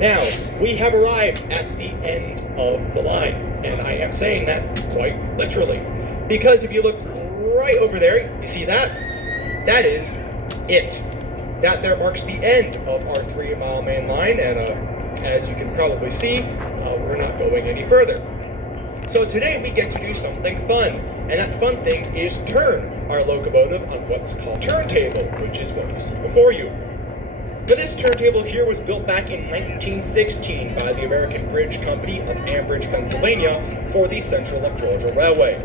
Now, we have arrived at the end of the line, and I am saying that quite literally. Because if you look right over there, you see that? That is it. That there marks the end of our 3-mile main line, and as you can probably see, we're not going any further. So today we get to do something fun, and that fun thing is turn our locomotive on what's called turntable, which is what you see before you. Now this turntable here was built back in 1916 by the American Bridge Company of Ambridge, Pennsylvania for the Central Georgia Railway.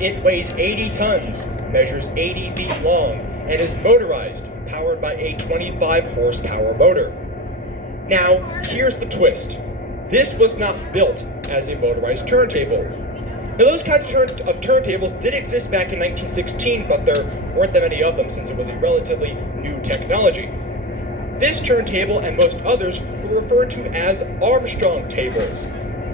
It weighs 80 tons, measures 80 feet long, and is motorized, powered by a 25 horsepower motor. Now, here's the twist. This was not built as a motorized turntable. Now, those kinds of turntables did exist back in 1916, but there weren't that many of them since it was a relatively new technology. This turntable and most others were referred to as Armstrong tables.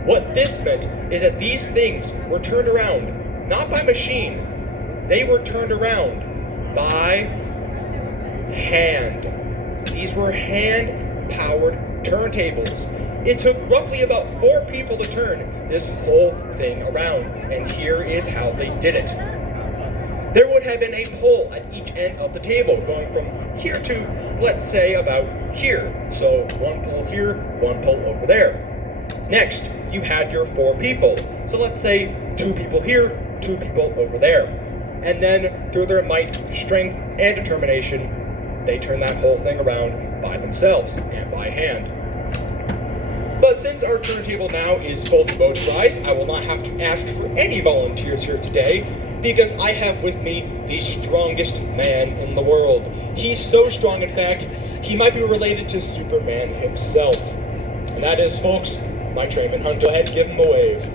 What this meant is that these things were turned around, not by machine, they were turned around by hand. These were hand-powered turntables. It took roughly about 4 people to turn this whole thing around, and here is how they did it. There would have been a pole at each end of the table, going from here to, let's say, about here. So one pole here, one pole over there. Next, you had your 4 people. So let's say 2 people here, 2 people over there. And then, through their might, strength, and determination, they turn that whole thing around by themselves and by hand. But since our turntable now is fully motorized, I will not have to ask for any volunteers here today, because I have with me the strongest man in the world. He's so strong, in fact, he might be related to Superman himself. And that is, folks, my trainman Hunter. Go ahead and give him a wave.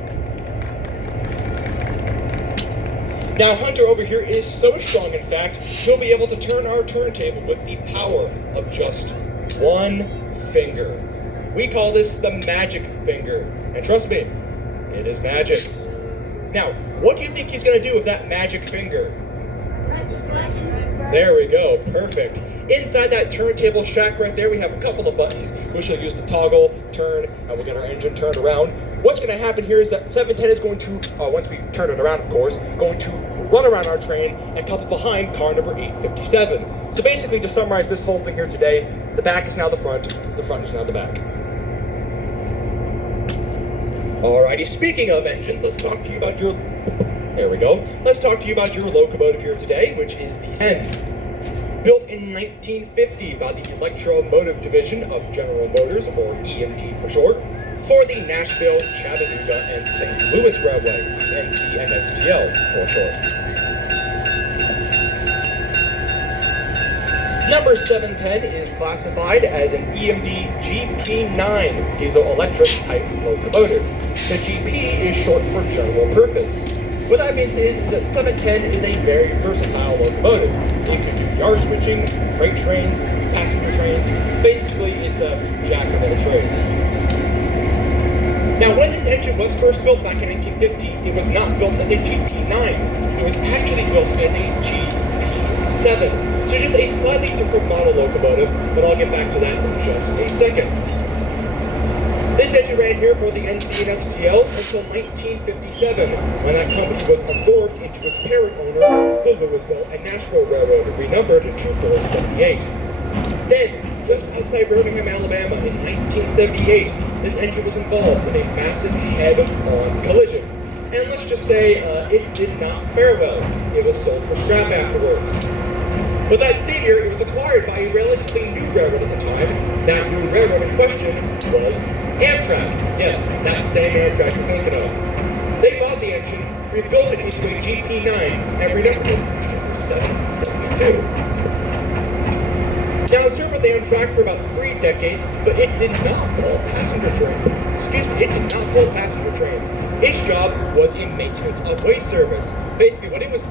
Now, Hunter over here is so strong, in fact, he'll be able to turn our turntable with the power of just one finger. We call this the magic finger. And trust me, it is magic. Now, what do you think he's going to do with that magic finger? There we go, perfect. Inside that turntable shack right there, we have a couple of buttons which we'll use to toggle, turn, and we'll get our engine turned around. What's going to happen here is that 710 is going to, once we turn it around, of course, going to run around our train and couple behind car number 857. So basically, to summarize this whole thing here today, the back is now the front is now the back. Alrighty, speaking of engines, let's talk to you about your, there we go. Let's talk to you about your locomotive here today, which is the 10. Built in 1950 by the Electromotive Division of General Motors, or EMD for short, for the Nashville, Chattanooga, and St. Louis Railway, NCMSTL for short. Number 710 is classified as an EMD GP9 diesel-electric type locomotive. The GP is short for general purpose. What that means is that 710 is a very versatile locomotive. It can do yard switching, freight trains, passenger trains. Basically, it's a jack of all trades. Now, when this engine was first built back in 1950, it was not built as a GP9. It was actually built as a GP7. So just a slightly different model locomotive, but I'll get back to that in just a second. This engine ran here for the NCMSTL until 1957, when that company was absorbed into its parent owner, the Louisville and Nashville Railroad, renumbered to 478. Then, just outside Birmingham, Alabama, in 1978, this engine was involved in a massive head-on collision. And let's just say it did not fare well. It was sold for scrap afterwards. But that same year, it was acquired by a relatively new railroad at the time. That new railroad in question was Amtrak. Yes, that same Amtrak you're thinking of. They bought the engine, rebuilt it into a GP9, and renumbered it to 772. Now, it served with Amtrak for about 3 decades, but it did not pull passenger trains. It did not pull passenger trains. Its job was in maintenance of way service. Basically, what it was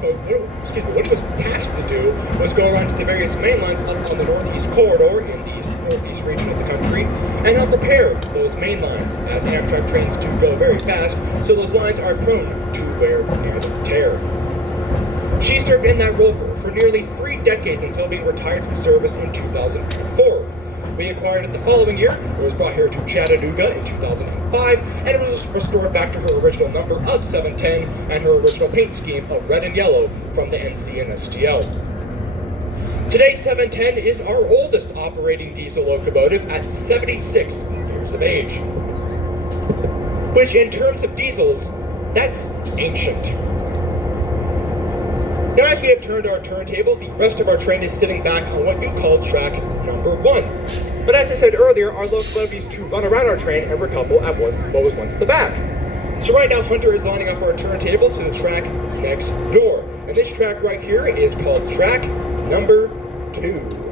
tasked to do was go around to the various main lines up on the Northeast Corridor in the Northeast region of the country and help repair those main lines, as Amtrak trains do go very fast, so those lines are prone to wear and tear. She served in that role for nearly 3 decades until being retired from service in 2004. We acquired it the following year. It was brought here to Chattanooga in 2005, and it was restored back to her original number of 710 and her original paint scheme of red and yellow from the NC and STL. Today, 710 is our oldest operating diesel locomotive at 76 years of age, which in terms of diesels, that's ancient. Now, as we have turned our turntable, the rest of our train is sitting back on what you call track number 1. But as I said earlier, our locomotive used to run around our train and recouple at what was once the back. So right now, Hunter is lining up our turntable to the track next door. And this track right here is called track number 2.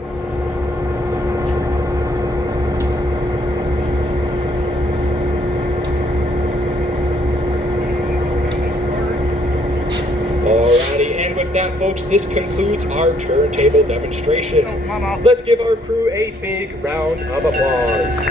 Alrighty, and with that, folks, this concludes our turntable demonstration. Let's give our crew a big round of applause.